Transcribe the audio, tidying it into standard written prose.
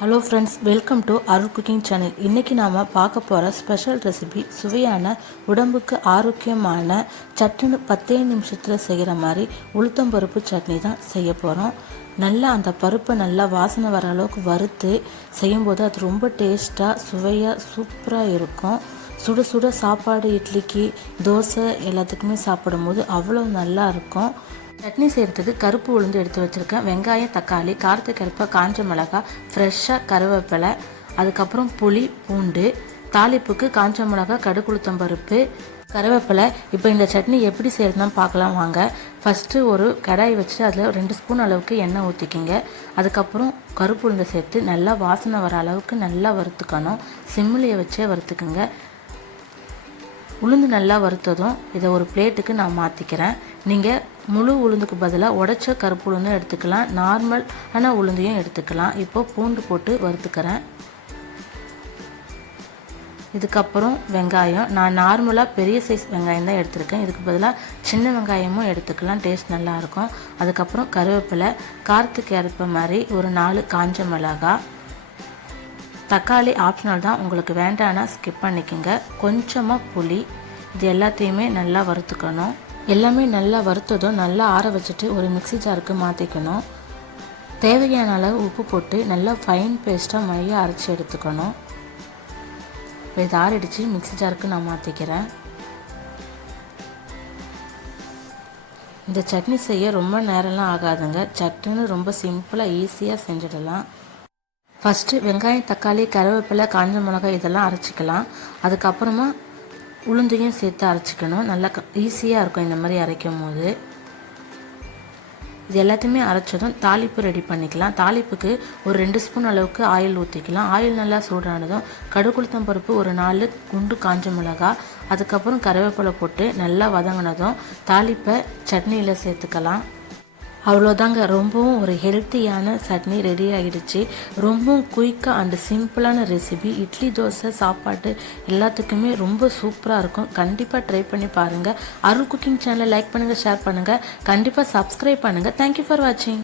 Hello friends, welcome to Arul cooking channel. இன்றைக்கி நாம் பார்க்க போகிற ஸ்பெஷல் ரெசிபி சுவையான உடம்புக்கு ஆரோக்கியமான சட்டுன்னு 10 நிமிஷத்தில் செய்கிற மாதிரி உளுத்தம்பருப்பு சட்னி தான் செய்ய போகிறோம். நல்லா அந்த பருப்பை நல்லா வாசனை வர அளவுக்கு வறுத்து செய்யும்போது அது ரொம்ப டேஸ்ட்டாக சுவையாக சூப்பராக இருக்கும். சுட சுட சாப்பாடு, இட்லிக்கு, தோசை எல்லாத்துக்குமே சாப்பிடும்போது அவ்வளோ நல்லா இருக்கும். சட்னி செய்கிறதுக்கு கருப்பு உளுந்து எடுத்து வச்சுருக்கேன். வெங்காயம், தக்காளி, காரத்துக்கு ஏற்ப காஞ்ச மிளகாய், ஃப்ரெஷ்ஷாக கருவேப்பிலை, அதுக்கப்புறம் புளி, பூண்டு, தாளிப்புக்கு காஞ்ச மிளகாய், கடுகு, உளுத்தம் பருப்பு, கருவேப்பிலை. இப்போ இந்த சட்னி எப்படி செய்கிறதுனா பார்க்கலாம் வாங்க. ஃபஸ்ட்டு ஒரு கடாய் வச்சு அதில் 2 ஸ்பூன் அளவுக்கு எண்ணெய் ஊற்றிக்கிங்க. அதுக்கப்புறம் கருப்பு உளுந்தை சேர்த்து நல்லா வாசனை வர அளவுக்கு நல்லா வறுத்துக்கணும். சிம்மிலியை வச்சே வறுத்துக்குங்க. உளுந்து நல்லா வறுத்ததும் இதை ஒரு பிளேட்டுக்கு நான் மாற்றிக்கிறேன். நீங்கள் முழு உளுந்துக்கு பதிலாக உடைச்ச கருப்பு உளுந்தும் எடுத்துக்கலாம், நார்மலான உளுந்தையும் எடுத்துக்கலாம். இப்போது பூண்டு போட்டு வறுத்துக்கிறேன். இதுக்கப்புறம் வெங்காயம், நான் நார்மலாக பெரிய சைஸ் வெங்காயம் தான் எடுத்துருக்கேன். இதுக்கு பதிலாக சின்ன வெங்காயமும் எடுத்துக்கலாம், டேஸ்ட் நல்லாயிருக்கும். அதுக்கப்புறம் கருவேப்பிலை, காரத்துக்கு ஏற்ப மாதிரி ஒரு 4 காஞ்ச மிளகாய், தக்காளி ஆப்ஷனல் தான், உங்களுக்கு வேண்டான்னா ஸ்கிப் பண்ணிக்கோங்க. கொஞ்சமாக புளி, இது எல்லாத்தையுமே நல்லா வறுத்துக்கணும். எல்லாமே நல்லா வறுத்ததும் நல்லா ஆற வச்சுட்டு ஒரு மிக்ஸி ஜாருக்கு மாற்றிக்கணும். தேவையான அளவு உப்பு போட்டு நல்லா ஃபைன் பேஸ்ட்டாக மையாக அரைச்சி எடுத்துக்கணும். இப்போ இதை ஆறிடுச்சு, மிக்ஸி ஜாருக்கு நான் மாற்றிக்கிறேன். இந்த சட்னி செய்ய ரொம்ப நேரம்லாம் ஆகாதுங்க. சட்னின்னு ரொம்ப சிம்பிளாக ஈஸியாக செஞ்சிடலாம். ஃபஸ்ட்டு வெங்காயம், தக்காளி, கருவேப்பிலை, காஞ்ச மிளகாய் இதெல்லாம் அரைச்சிக்கலாம். அதுக்கப்புறமா உளுந்தையும் சேர்த்து அரைச்சிக்கணும். நல்லா ஈஸியாக இருக்கும் இந்த மாதிரி அரைக்கும் போது. இது எல்லாத்தையுமே அரைச்சதும் தாளிப்பு ரெடி பண்ணிக்கலாம். தாளிப்புக்கு ஒரு 2 ஸ்பூன் அளவுக்கு ஆயில் ஊற்றிக்கலாம். ஆயில் நல்லா சூடானதும் கடுகு, உளுத்தம் பருப்பு, ஒரு 4 குண்டு காஞ்ச மிளகாய், அதுக்கப்புறம் கருவேப்பிலை போட்டு நல்லா வதங்கினதும் தாளிப்பை சட்னியில் சேர்த்துக்கலாம். அவ்வளோதாங்க, ரொம்பவும் ஒரு ஹெல்த்தியான சட்னி ரெடி ஆகிடுச்சு. ரொம்பவும் குயிக்காக அண்ட் சிம்பிளான ரெசிபி. இட்லி, தோசை, சாப்பாடு எல்லாத்துக்குமே ரொம்ப சூப்பராக இருக்கும். கண்டிப்பாக ட்ரை பண்ணி பாருங்கள். அருள் குக்கிங் சேனலை லைக் பண்ணுங்கள், ஷேர் பண்ணுங்கள், கண்டிப்பாக சப்ஸ்கிரைப் பண்ணுங்கள். தேங்க்யூ ஃபார் வாட்சிங்.